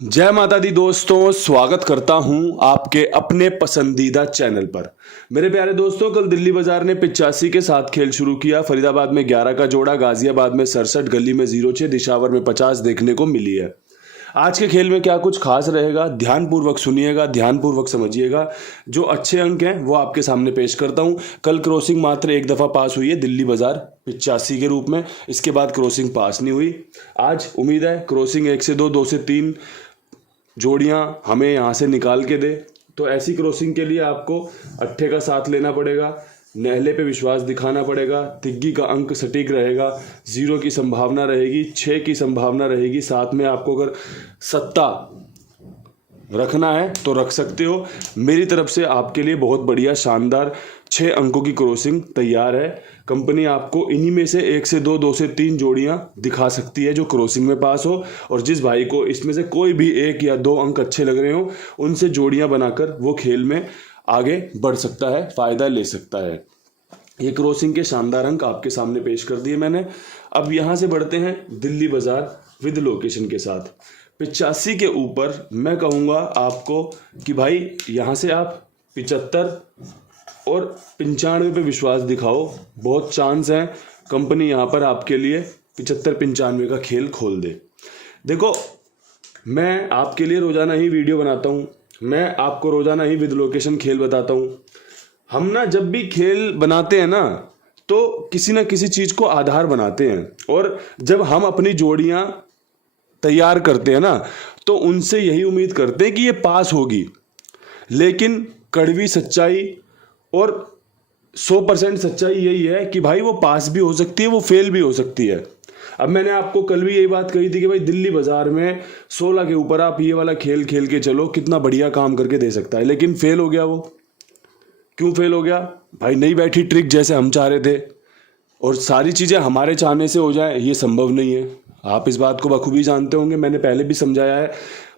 जय माता दी दोस्तों, स्वागत करता हूं आपके अपने पसंदीदा चैनल पर। मेरे प्यारे दोस्तों, कल दिल्ली बाजार ने 85 के साथ खेल शुरू किया। फरीदाबाद में 11 का जोड़ा, गाजियाबाद में 67, गली में 06, दिशावर में 50 देखने को मिली है। आज के खेल में क्या कुछ खास रहेगा, ध्यानपूर्वक सुनिएगा, ध्यानपूर्वक समझिएगा। जो अच्छे अंक हैं वो आपके सामने पेश करता हूं। कल क्रॉसिंग मात्र एक दफ़ा पास हुई है दिल्ली बाजार 85 के रूप में, इसके बाद क्रॉसिंग पास नहीं हुई। आज उम्मीद है क्रॉसिंग 1 से 2, 2 से 3 जोड़ियां हमें यहाँ से निकाल के दे। तो ऐसी क्रॉसिंग के लिए आपको अट्ठे का साथ लेना पड़ेगा, नेहले पे विश्वास दिखाना पड़ेगा, तिग्गी का अंक सटीक रहेगा, 0 की संभावना रहेगी, 6 की संभावना रहेगी। साथ में आपको अगर सत्ता रखना है तो रख सकते हो। मेरी तरफ से आपके लिए बहुत बढ़िया शानदार 6 अंकों की क्रॉसिंग तैयार है। कंपनी आपको इन्हीं में से 1 से 2, 2 से 3 जोड़ियां दिखा सकती है जो क्रॉसिंग में पास हो। और जिस भाई को इसमें से कोई भी 1 या 2 अंक अच्छे लग रहे हो, उनसे जोड़ियां बनाकर वो खेल में आगे बढ़ सकता है, फायदा ले सकता है। ये क्रॉसिंग के शानदार अंक आपके सामने पेश कर दिए मैंने। अब यहाँ से बढ़ते हैं दिल्ली बाजार विद लोकेशन के साथ। 85 के ऊपर मैं कहूँगा आपको कि भाई यहाँ से आप 75 और 95 पे विश्वास दिखाओ। बहुत चांस है कंपनी यहाँ पर आपके लिए 75-95 का खेल खोल दे। देखो, मैं आपके लिए रोज़ाना ही वीडियो बनाता हूँ, मैं आपको रोज़ाना ही विद लोकेशन खेल बताता हूँ। हम ना जब भी खेल बनाते हैं ना तो किसी ना किसी चीज़ को आधार बनाते हैं, और जब हम अपनी जोड़ियाँ तैयार करते हैं ना तो उनसे यही उम्मीद करते हैं कि ये पास होगी। लेकिन कड़वी सच्चाई और 100% सच्चाई यही है कि भाई वो पास भी हो सकती है, वो फेल भी हो सकती है। अब मैंने आपको कल भी यही बात कही थी कि भाई दिल्ली बाजार में 16 के ऊपर आप ये वाला खेल खेल के चलो, कितना बढ़िया काम करके दे सकता है। लेकिन फेल हो गया वो। क्यों फेल हो गया भाई? नहीं बैठी ट्रिक जैसे हम चाह रहे थे, और सारी चीज़ें हमारे चाहने से हो जाए ये संभव नहीं है। आप इस बात को बखूबी जानते होंगे, मैंने पहले भी समझाया है।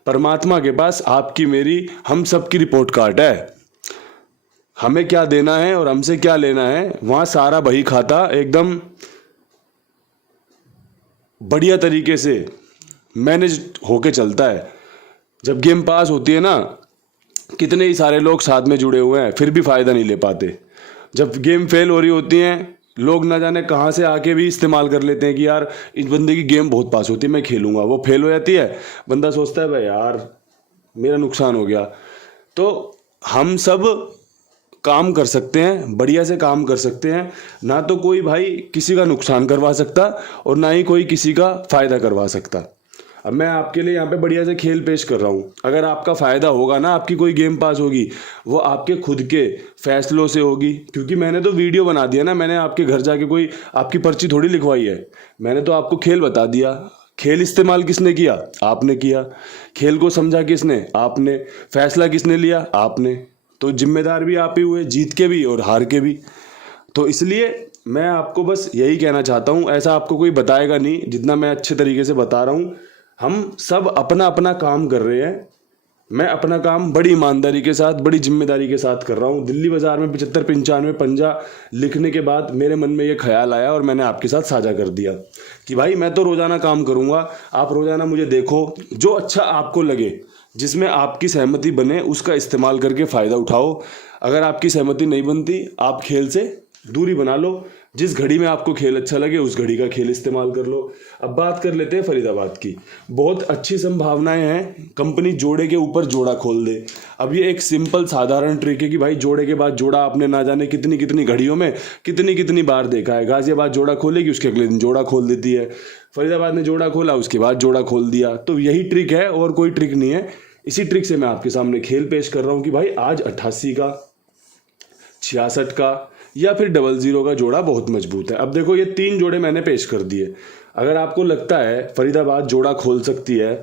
परमात्मा के पास आपकी मेरी हम सब की रिपोर्ट कार्ड है। हमें क्या देना है और हमसे क्या लेना है, वहाँ सारा बही खाता एकदम बढ़िया तरीके से मैनेज होके चलता है। जब गेम पास होती है ना, कितने ही सारे लोग साथ में जुड़े हुए हैं फिर भी फ़ायदा नहीं ले पाते। जब गेम फेल हो रही होती हैं, लोग ना जाने कहाँ से आके भी इस्तेमाल कर लेते हैं कि यार इस बंदे की गेम बहुत पास होती है, मैं खेलूंगा। वो फेल हो जाती है, बंदा सोचता है भाई यार मेरा नुकसान हो गया। तो हम सब काम कर सकते हैं, बढ़िया से काम कर सकते हैं। ना तो कोई भाई किसी का नुकसान करवा सकता और ना ही कोई किसी का फ़ायदा करवा सकता। अब मैं आपके लिए यहाँ पे बढ़िया से खेल पेश कर रहा हूँ। अगर आपका फ़ायदा होगा ना, आपकी कोई गेम पास होगी, वो आपके खुद के फैसलों से होगी। क्योंकि मैंने तो वीडियो बना दिया ना, मैंने आपके घर जाके कोई आपकी पर्ची थोड़ी लिखवाई है। मैंने तो आपको खेल बता दिया। खेल इस्तेमाल किसने किया? आपने किया। खेल को समझा किसने? आपने। फैसला किसने लिया? आपने। तो जिम्मेदार भी आप ही हुए, जीत के भी और हार के भी। तो इसलिए मैं आपको बस यही कहना चाहता हूँ, ऐसा आपको कोई बताएगा नहीं जितना मैं अच्छे तरीके से बता रहा हूँ। हम सब अपना अपना काम कर रहे हैं। मैं अपना काम बड़ी ईमानदारी के साथ, बड़ी जिम्मेदारी के साथ कर रहा हूँ। दिल्ली बाजार में 75-95 पंजा लिखने के बाद मेरे मन में ये ख्याल आया और मैंने आपके साथ साझा कर दिया कि भाई मैं तो रोज़ाना काम करूँगा, आप रोज़ाना मुझे देखो। जो अच्छा आपको लगे, जिसमें आपकी सहमति बने, उसका इस्तेमाल करके फ़ायदा उठाओ। अगर आपकी सहमति नहीं बनती, आप खेल से दूरी बना लो। जिस घड़ी में आपको खेल अच्छा लगे उस घड़ी का खेल इस्तेमाल कर लो। अब बात कर लेते हैं फरीदाबाद की। बहुत अच्छी संभावनाएं हैं कंपनी जोड़े के ऊपर जोड़ा खोल दे। अब ये एक सिंपल साधारण ट्रिक है कि भाई जोड़े के बाद जोड़ा आपने ना जाने कितनी कितनी घड़ियों में कितनी कितनी बार देखा है। गाजियाबाद जोड़ा खोलेगी, उसके अगले दिन जोड़ा खोल देती है। फरीदाबाद ने जोड़ा खोला, उसके बाद जोड़ा खोल दिया। तो यही ट्रिक है और कोई ट्रिक नहीं है। इसी ट्रिक से मैं आपके सामने खेल पेश कर रहा हूँ कि भाई आज 88 का, 66 का या फिर 00 का जोड़ा बहुत मजबूत है। अब देखो, ये 3 जोड़े मैंने पेश कर दिए। अगर आपको लगता है फरीदाबाद जोड़ा खोल सकती है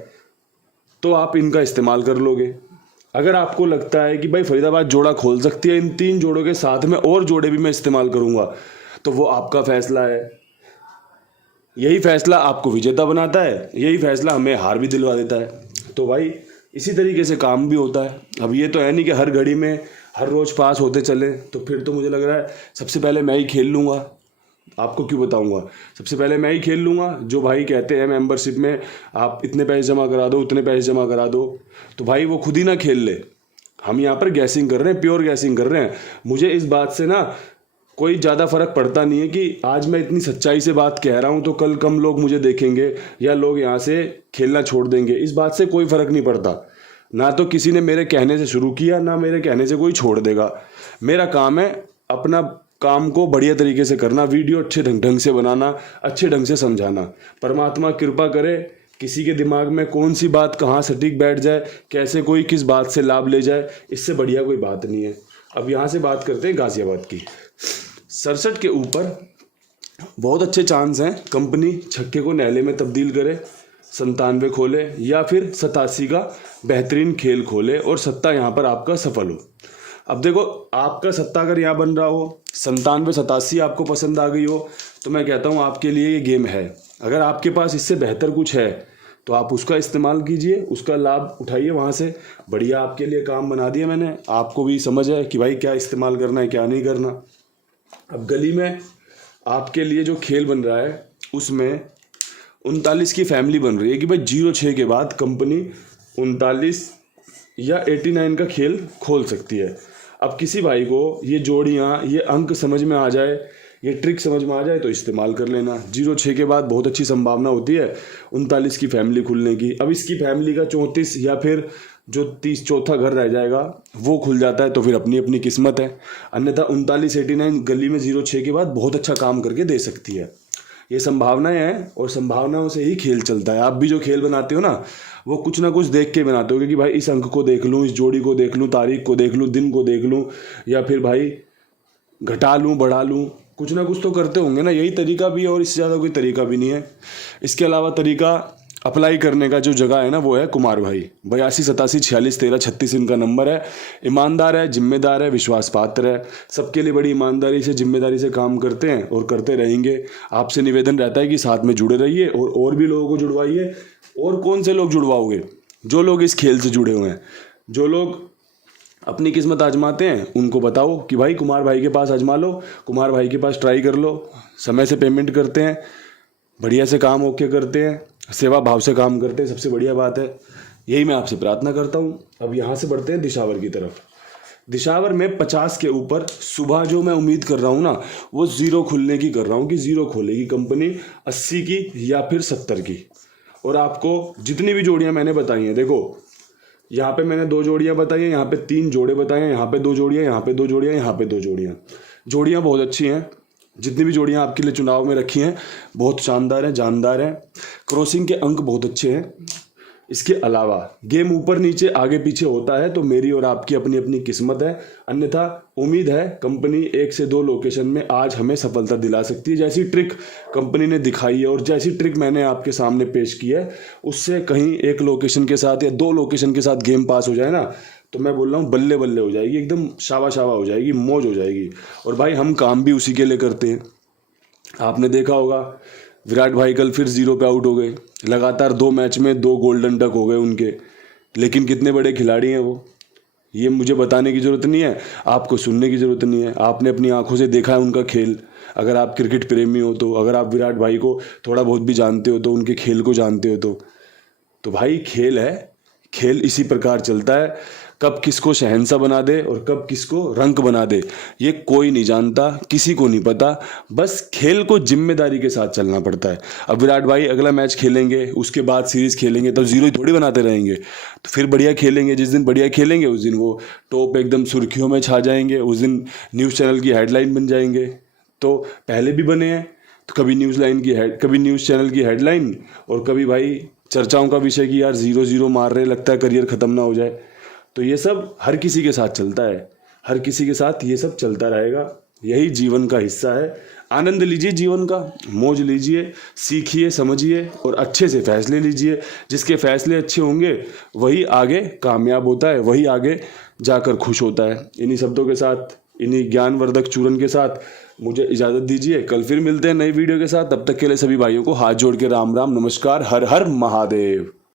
तो आप इनका इस्तेमाल कर लोगे। अगर आपको लगता है कि भाई फरीदाबाद जोड़ा खोल सकती है, इन 3 जोड़ों के साथ में और जोड़े भी मैं इस्तेमाल करूंगा, तो वो आपका फैसला है। यही फैसला आपको विजेता बनाता है, यही फैसला हमें हार भी दिलवा देता है। तो भाई इसी तरीके से काम भी होता है। अब ये तो है नहीं कि हर घड़ी में हर रोज़ पास होते चले, तो फिर तो मुझे लग रहा है सबसे पहले मैं ही खेल लूँगा। आपको क्यों बताऊंगा? सबसे पहले मैं ही खेल लूँगा। जो भाई कहते हैं मेंबरशिप में आप इतने पैसे जमा करा दो, उतने पैसे जमा करा दो, तो भाई वो खुद ही ना खेल ले। हम यहाँ पर गैसिंग कर रहे हैं, प्योर गैसिंग कर रहे हैं। मुझे इस बात से ना कोई ज़्यादा फर्क पड़ता नहीं है कि आज मैं इतनी सच्चाई से बात कह रहा हूँ तो कल कम लोग मुझे देखेंगे या लोग यहाँ से खेलना छोड़ देंगे। इस बात से कोई फर्क नहीं पड़ता। ना तो किसी ने मेरे कहने से शुरू किया, ना मेरे कहने से कोई छोड़ देगा। मेरा काम है अपना काम को बढ़िया तरीके से करना, वीडियो अच्छे ढंग से बनाना, अच्छे ढंग से समझाना। परमात्मा कृपा करे किसी के दिमाग में कौन सी बात कहाँ सटीक बैठ जाए, कैसे कोई किस बात से लाभ ले जाए, इससे बढ़िया कोई बात नहीं है। अब यहाँ से बात करते हैं गाजियाबाद की। 67 के ऊपर बहुत अच्छे चांस हैं कंपनी छक्के को नैले में तब्दील करे, 97 खोले या फिर 87 का बेहतरीन खेल खोले और सट्टा यहाँ पर आपका सफल हो। अब देखो, आपका सट्टा अगर यहाँ बन रहा हो, 97 87 आपको पसंद आ गई हो, तो मैं कहता हूँ आपके लिए ये गेम है। अगर आपके पास इससे बेहतर कुछ है तो आप उसका इस्तेमाल कीजिए, उसका लाभ उठाइए। वहाँ से बढ़िया आपके लिए काम बना दिया मैंने, आपको भी समझ है कि भाई क्या इस्तेमाल करना है क्या नहीं करना। अब गली में आपके लिए जो खेल बन रहा है उसमें 39 की फैमिली बन रही है कि भाई 06 के बाद कंपनी 39 या 89 का खेल खोल सकती है। अब किसी भाई को ये जोड़ियाँ, ये अंक समझ में आ जाए, ये ट्रिक समझ में आ जाए तो इस्तेमाल कर लेना। 06 के बाद बहुत अच्छी संभावना होती है 39 की फैमिली खुलने की। अब इसकी फैमिली का 34 या फिर जो 30 चौथा घर रह जाएगा वो खुल जाता है तो फिर अपनी अपनी किस्मत है। अन्यथा 39 89 गली में 06 के बाद बहुत अच्छा काम करके दे सकती है। ये संभावनाएं हैं और संभावनाओं से ही खेल चलता है। आप भी जो खेल बनाते हो ना, वो कुछ ना कुछ देख के बनाते हो कि भाई इस अंक को देख लूँ, इस जोड़ी को देख लूँ, तारीख को देख लूँ, दिन को देख लूँ, या फिर भाई घटा लूँ बढ़ा लूँ, कुछ ना कुछ तो करते होंगे ना। यही तरीका भी है और इससे ज़्यादा कोई तरीका भी नहीं है। इसके अलावा तरीका अप्लाई करने का जो जगह है ना वो है कुमार भाई। 82 87 46 13 36 इनका नंबर है। ईमानदार है, जिम्मेदार है, विश्वास पात्र है, सबके लिए बड़ी ईमानदारी से जिम्मेदारी से काम करते हैं और करते रहेंगे। आपसे निवेदन रहता है कि साथ में जुड़े रहिए और भी लोगों को जुड़वाइए। और कौन से लोग जुड़वाओगे? जो लोग इस खेल से जुड़े हुए हैं, जो लोग अपनी किस्मत आजमाते हैं, उनको बताओ कि भाई कुमार भाई के पास आजमा लो, कुमार भाई के पास ट्राई कर लो। समय से पेमेंट करते हैं, बढ़िया से काम ओके करते हैं, सेवा भाव से काम करते हैं, सबसे बढ़िया बात है। यही मैं आपसे प्रार्थना करता हूँ। अब यहाँ से बढ़ते हैं दिशावर की तरफ। दिशावर में 50 के ऊपर सुबह जो मैं उम्मीद कर रहा हूँ ना, वो 0 खुलने की कर रहा हूँ कि 0 खोलेगी कंपनी 80 की या फिर 70 की। और आपको जितनी भी जोड़ियाँ मैंने बताई हैं, देखो यहाँ पे मैंने 2 जोड़ियाँ बताई हैं, यहाँ पे 3 जोड़े बताए हैं, यहाँ पे 2 जोड़ियाँ, यहाँ पे 2 जोड़ियाँ, यहाँ पे 2 जोड़ियाँ। जोड़ियाँ बहुत अच्छी हैं। जितनी भी जोड़ियाँ आपके लिए चुनाव में रखी हैं बहुत शानदार हैं, जानदार हैं। क्रॉसिंग के अंक बहुत अच्छे हैं। इसके अलावा गेम ऊपर नीचे आगे पीछे होता है तो मेरी और आपकी अपनी अपनी किस्मत है। अन्यथा उम्मीद है कंपनी 1 से 2 लोकेशन में आज हमें सफलता दिला सकती है। जैसी ट्रिक कंपनी ने दिखाई है और जैसी ट्रिक मैंने आपके सामने पेश की है, उससे कहीं 1 लोकेशन के साथ या 2 लोकेशन के साथ गेम पास हो जाए ना, तो मैं बोल रहा हूँ बल्ले बल्ले हो जाएगी, एकदम शावा शावा हो जाएगी, मौज हो जाएगी। और भाई हम काम भी उसी के लिए करते हैं। आपने देखा होगा विराट भाई कल फिर 0 पे आउट हो गए। लगातार 2 मैच में 2 गोल्डन डक हो गए उनके। लेकिन कितने बड़े खिलाड़ी हैं वो, ये मुझे बताने की ज़रूरत नहीं है, आपको सुनने की ज़रूरत नहीं है। आपने अपनी आंखों से देखा है उनका खेल। अगर आप क्रिकेट प्रेमी हो तो, अगर आप विराट भाई को थोड़ा बहुत भी जानते हो तो, उनके खेल को जानते हो तो भाई खेल है, खेल इसी प्रकार चलता है। कब किसको शहंशाह बना दे और कब किसको रंक बना दे ये कोई नहीं जानता, किसी को नहीं पता। बस खेल को जिम्मेदारी के साथ चलना पड़ता है। अब विराट भाई अगला मैच खेलेंगे, उसके बाद सीरीज़ खेलेंगे, तब 0 ही थोड़ी बनाते रहेंगे। तो फिर बढ़िया खेलेंगे, जिस दिन बढ़िया खेलेंगे उस दिन वो टॉप एकदम सुर्खियों में छा जाएंगे, उस दिन न्यूज़ चैनल की हेडलाइन बन जाएंगे। तो पहले भी बने हैं, तो कभी कभी न्यूज़ चैनल की हेडलाइन और कभी भाई चर्चाओं का विषय कि यार 0-0 मार रहे, लगता है करियर ख़त्म ना हो जाए। तो ये सब हर किसी के साथ चलता है, हर किसी के साथ ये सब चलता रहेगा। यही जीवन का हिस्सा है। आनंद लीजिए जीवन का, मौज लीजिए, सीखिए, समझिए और अच्छे से फैसले लीजिए। जिसके फैसले अच्छे होंगे वही आगे कामयाब होता है, वही आगे जाकर खुश होता है। इन्हीं शब्दों के साथ, इन्हीं ज्ञानवर्धक चूरन के साथ मुझे इजाज़त दीजिए। कल फिर मिलते हैं नई वीडियो के साथ। तब तक के लिए सभी भाइयों को हाथ जोड़ के राम राम, नमस्कार, हर हर महादेव।